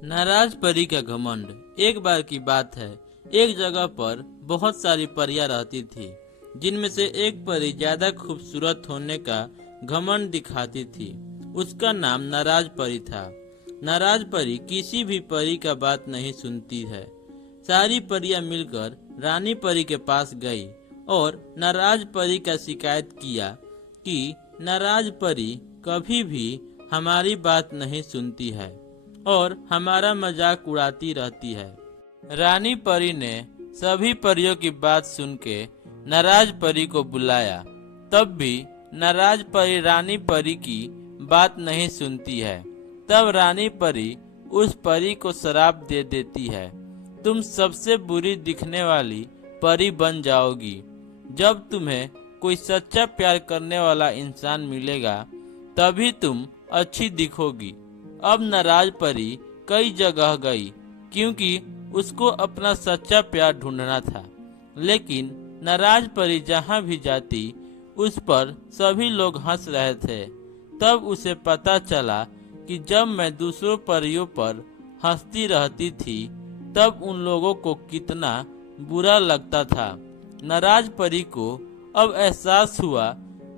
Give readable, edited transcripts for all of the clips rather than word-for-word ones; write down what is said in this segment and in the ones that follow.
नाराज परी का घमंड। एक बार की बात है, एक जगह पर बहुत सारी परियां रहती थी, जिनमें से एक परी ज्यादा खूबसूरत होने का घमंड दिखाती थी। उसका नाम नाराज परी था। नाराज परी किसी भी परी का बात नहीं सुनती है। सारी परियां मिलकर रानी परी के पास गई और नाराज परी का शिकायत किया कि नाराज परी कभी भी हमारी बात नहीं सुनती है और हमारा मजाक उड़ाती रहती है। रानी परी ने सभी परियों की बात सुन के नाराज परी को बुलाया, तब भी नाराज परी रानी परी की बात नहीं सुनती है। तब रानी परी उस परी को श्राप दे देती है, तुम सबसे बुरी दिखने वाली परी बन जाओगी। जब तुम्हें कोई सच्चा प्यार करने वाला इंसान मिलेगा, तभी तुम अच्छी दिखोगी। अब नाराज परी कई जगह गई, क्योंकि उसको अपना सच्चा प्यार ढूंढना था। लेकिन नाराज परी जहाँ भी जाती, उस पर सभी लोग हंस रहे थे। तब उसे पता चला कि जब मैं दूसरों परियों पर हंसती रहती थी, तब उन लोगों को कितना बुरा लगता था। नाराज परी को अब एहसास हुआ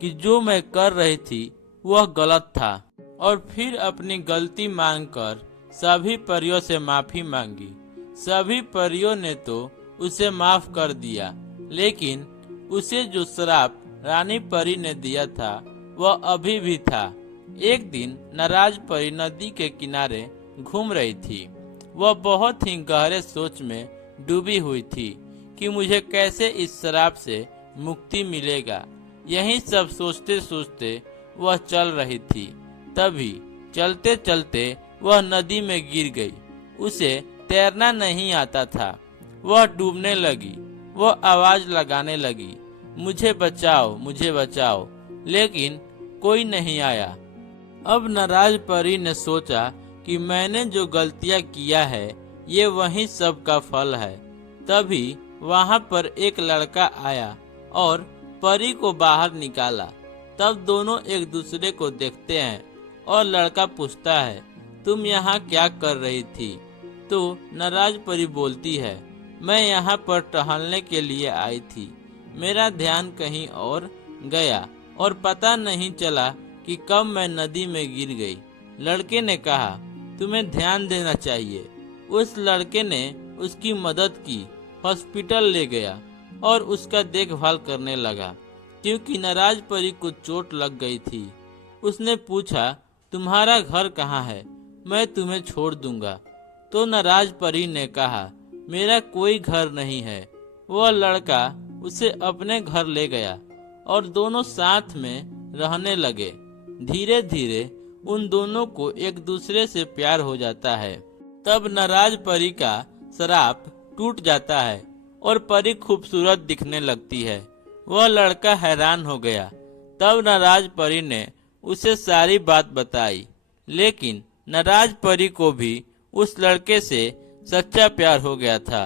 कि जो मैं कर रही थी वह गलत था, और फिर अपनी गलती मानकर सभी परियों से माफी मांगी। सभी परियों ने तो उसे माफ कर दिया, लेकिन उसे जो श्राप रानी परी ने दिया था वह अभी भी था। एक दिन नाराज परी नदी के किनारे घूम रही थी। वह बहुत ही गहरे सोच में डूबी हुई थी कि मुझे कैसे इस श्राप से मुक्ति मिलेगा। यही सब सोचते सोचते वह चल रही थी। तभी चलते चलते वह नदी में गिर गई। उसे तैरना नहीं आता था। वह डूबने लगी। वह आवाज लगाने लगी, मुझे बचाओ, मुझे बचाओ, लेकिन कोई नहीं आया। अब नाराज परी ने सोचा कि मैंने जो गलतियां किया है, ये वही सब का फल है। तभी वहां पर एक लड़का आया और परी को बाहर निकाला। तब दोनों एक दूसरे को देखते हैं और लड़का पूछता है, तुम यहाँ क्या कर रही थी? तो नाराज परी बोलती है, मैं यहाँ पर टहलने के लिए आई थी। मेरा ध्यान कहीं और गया और पता नहीं चला कि कब मैं नदी में गिर गई। लड़के ने कहा, तुम्हें ध्यान देना चाहिए। उस लड़के ने उसकी मदद की, हॉस्पिटल ले गया और उसका देखभाल करने लगा, क्योंकि नाराज परी को चोट लग गई थी। उसने पूछा, तुम्हारा घर कहाँ है? मैं तुम्हें छोड़ दूंगा। तो नाराज परी ने कहा, मेरा कोई घर नहीं है। वह लड़का उसे अपने घर ले गया और दोनों साथ में रहने लगे। धीरे धीरे उन दोनों को एक दूसरे से प्यार हो जाता है। तब नाराज परी का श्राप टूट जाता है और परी खूबसूरत दिखने लगती है। वह लड़का हैरान हो गया। तब नाराज परी ने उसे सारी बात बताई, लेकिन नाराज परी को भी उस लड़के से सच्चा प्यार हो गया था।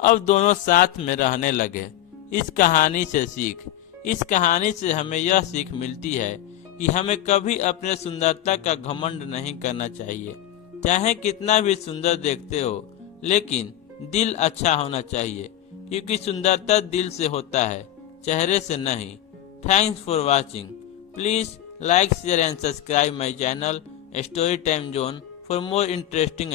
अब दोनों साथ में रहने लगे। इस कहानी से सीख, इस कहानी से हमें यह सीख मिलती है कि हमें कभी अपने सुंदरता का घमंड नहीं करना चाहिए। चाहे कितना भी सुंदर देखते हो, लेकिन दिल अच्छा होना चाहिए, क्योंकि सुंदरता दिल से होता है, चेहरे से नहीं। Thanks for watching. Please like, share and subscribe my channel Story Time Zone for more interesting